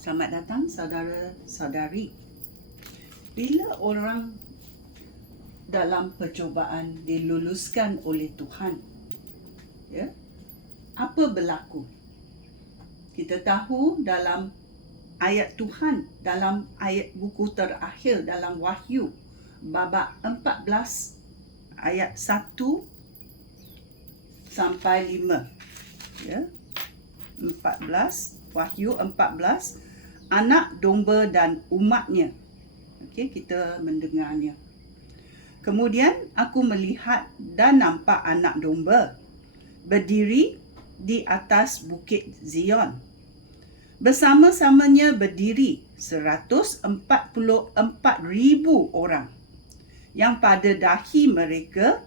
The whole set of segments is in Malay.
Selamat datang saudara-saudari. Bila orang dalam percubaan diluluskan oleh Tuhan, apa berlaku? Kita tahu dalam ayat Tuhan, dalam ayat buku terakhir dalam Wahyu babak 14 ayat 1 sampai 5. 14, Wahyu 14, anak domba dan umatnya. Kita mendengarnya. Kemudian aku melihat dan nampak anak domba berdiri di atas bukit Zion. Bersama-samanya berdiri 144,000 orang yang pada dahi mereka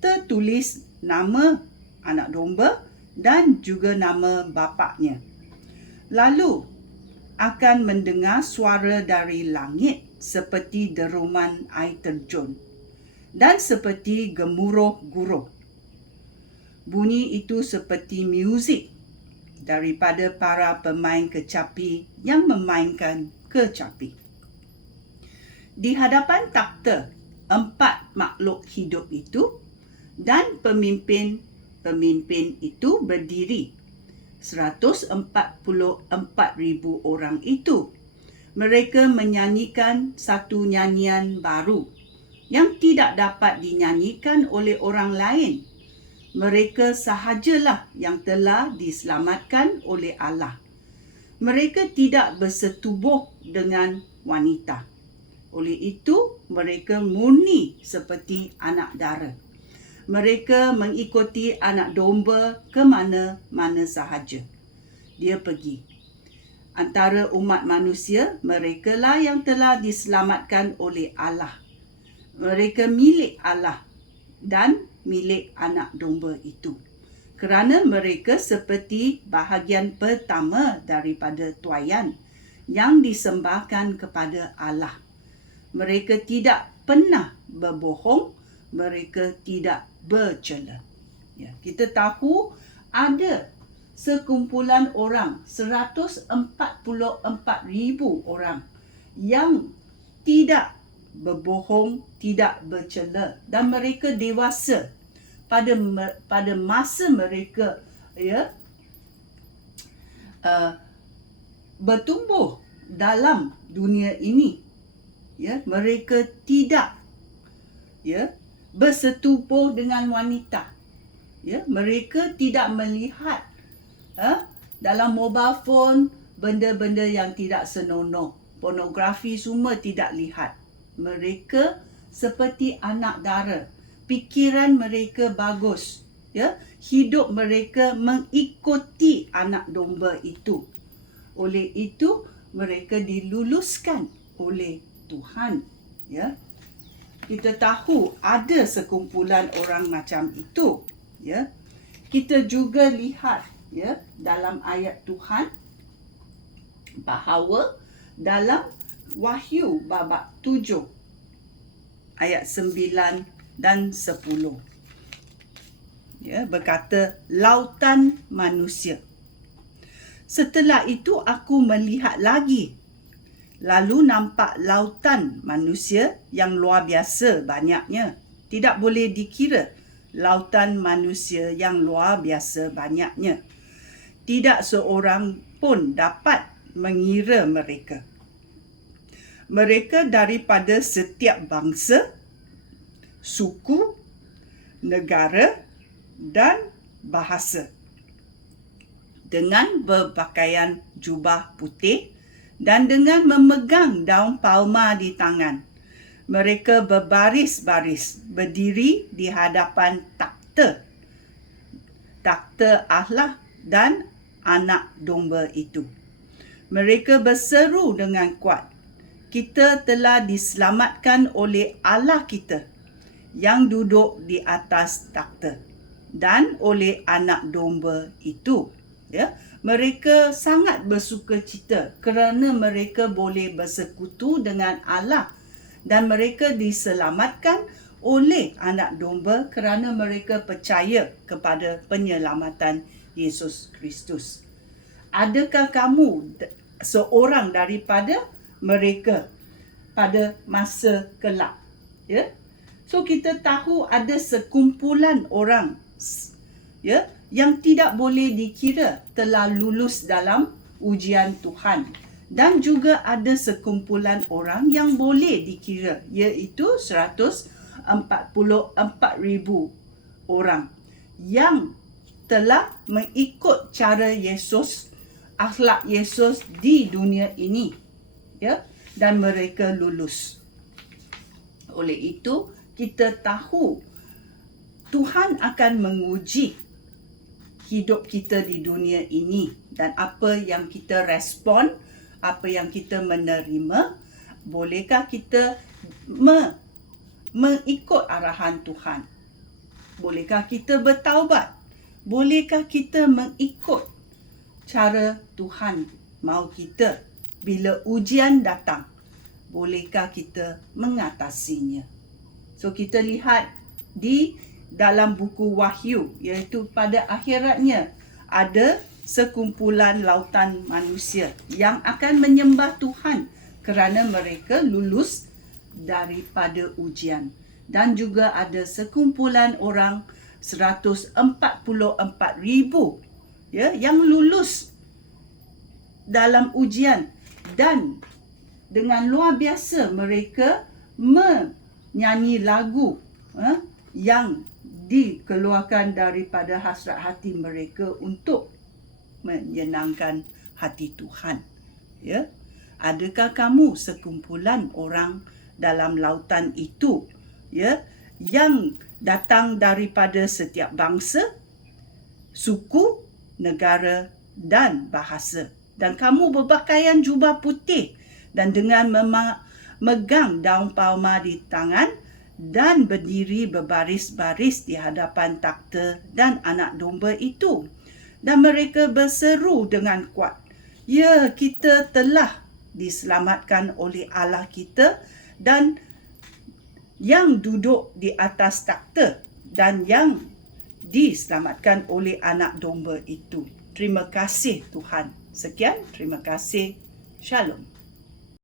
tertulis nama anak domba dan juga nama bapaknya. Lalu akan mendengar suara dari langit seperti deruman air terjun dan seperti gemuruh guruh. Bunyi itu seperti muzik daripada para pemain kecapi yang memainkan kecapi. Di hadapan takhta 4 makhluk hidup itu dan pemimpin itu berdiri 144,000 orang itu. Mereka menyanyikan satu nyanyian baru yang tidak dapat dinyanyikan oleh orang lain. Mereka sahajalah yang telah diselamatkan oleh Allah. Mereka tidak bersetubuh dengan wanita. Oleh itu, mereka murni seperti anak dara. Mereka mengikuti anak domba ke mana-mana sahaja dia pergi. Antara umat manusia, merekalah yang telah diselamatkan oleh Allah. Mereka milik Allah dan milik anak domba itu. Kerana mereka seperti bahagian pertama daripada tuaian yang disembahkan kepada Allah. Mereka tidak pernah berbohong, mereka tidak bercela. Kita tahu ada sekumpulan orang, 144,000 orang yang tidak berbohong, tidak bercela, dan mereka dewasa pada masa mereka bertumbuh dalam dunia ini. Mereka tidak bersetubuh dengan wanita. Mereka tidak melihat dalam mobile phone benda-benda yang tidak senonoh. Pornografi semua tidak lihat. Mereka seperti anak dara. Pikiran mereka bagus. Hidup mereka mengikuti anak domba itu. Oleh itu, mereka diluluskan oleh Tuhan. Kita tahu ada sekumpulan orang macam itu. Kita juga lihat dalam ayat Tuhan bahawa dalam Wahyu babak 7 ayat 9 dan 10 berkata lautan manusia. Setelah itu aku melihat lagi, lalu nampak lautan manusia yang luar biasa banyaknya. Tidak boleh dikira lautan manusia yang luar biasa banyaknya. Tidak seorang pun dapat mengira mereka. Mereka daripada setiap bangsa, suku, negara dan bahasa. Dengan berpakaian jubah putih dan dengan memegang daun palma di tangan. Mereka berbaris-baris berdiri di hadapan takhta Allah dan anak domba itu. Mereka berseru dengan kuat, kita telah diselamatkan oleh Allah kita yang duduk di atas takhta dan oleh anak domba itu. Mereka sangat bersukacita kerana mereka boleh bersekutu dengan Allah dan mereka diselamatkan oleh anak domba kerana mereka percaya kepada penyelamatan Yesus Kristus. Adakah kamu seorang daripada mereka pada masa kelak. Ya. So kita tahu ada sekumpulan orang ya yang tidak boleh dikira telah lulus dalam ujian Tuhan, dan juga ada sekumpulan orang yang boleh dikira, iaitu 144,000 orang yang telah mengikut cara Yesus, akhlak Yesus di dunia ini, ya, dan mereka lulus. Oleh itu kita tahu Tuhan akan menguji hidup kita di dunia ini, dan apa yang kita respon, apa yang kita menerima. Bolehkah kita mengikut arahan Tuhan? Bolehkah kita bertaubat? Bolehkah kita mengikut cara Tuhan mahu kita? Bila ujian datang, bolehkah kita mengatasinya? So kita lihat di dalam buku Wahyu, iaitu pada akhiratnya ada sekumpulan lautan manusia yang akan menyembah Tuhan kerana mereka lulus daripada ujian, dan juga ada sekumpulan orang 144,000 ya yang lulus dalam ujian, dan dengan luar biasa mereka menyanyi lagu yang dikeluarkan daripada hasrat hati mereka untuk menyenangkan hati Tuhan. Ya, adakah kamu sekumpulan orang dalam lautan itu, ya, yang datang daripada setiap bangsa, suku, negara dan bahasa, dan kamu berpakaian jubah putih dan dengan memegang daun palma di tangan dan berdiri berbaris-baris di hadapan takhta dan anak domba itu. Dan mereka berseru dengan kuat, ya, kita telah diselamatkan oleh Allah kita dan yang duduk di atas takhta, dan yang diselamatkan oleh anak domba itu. Terima kasih Tuhan. Sekian, terima kasih. Shalom.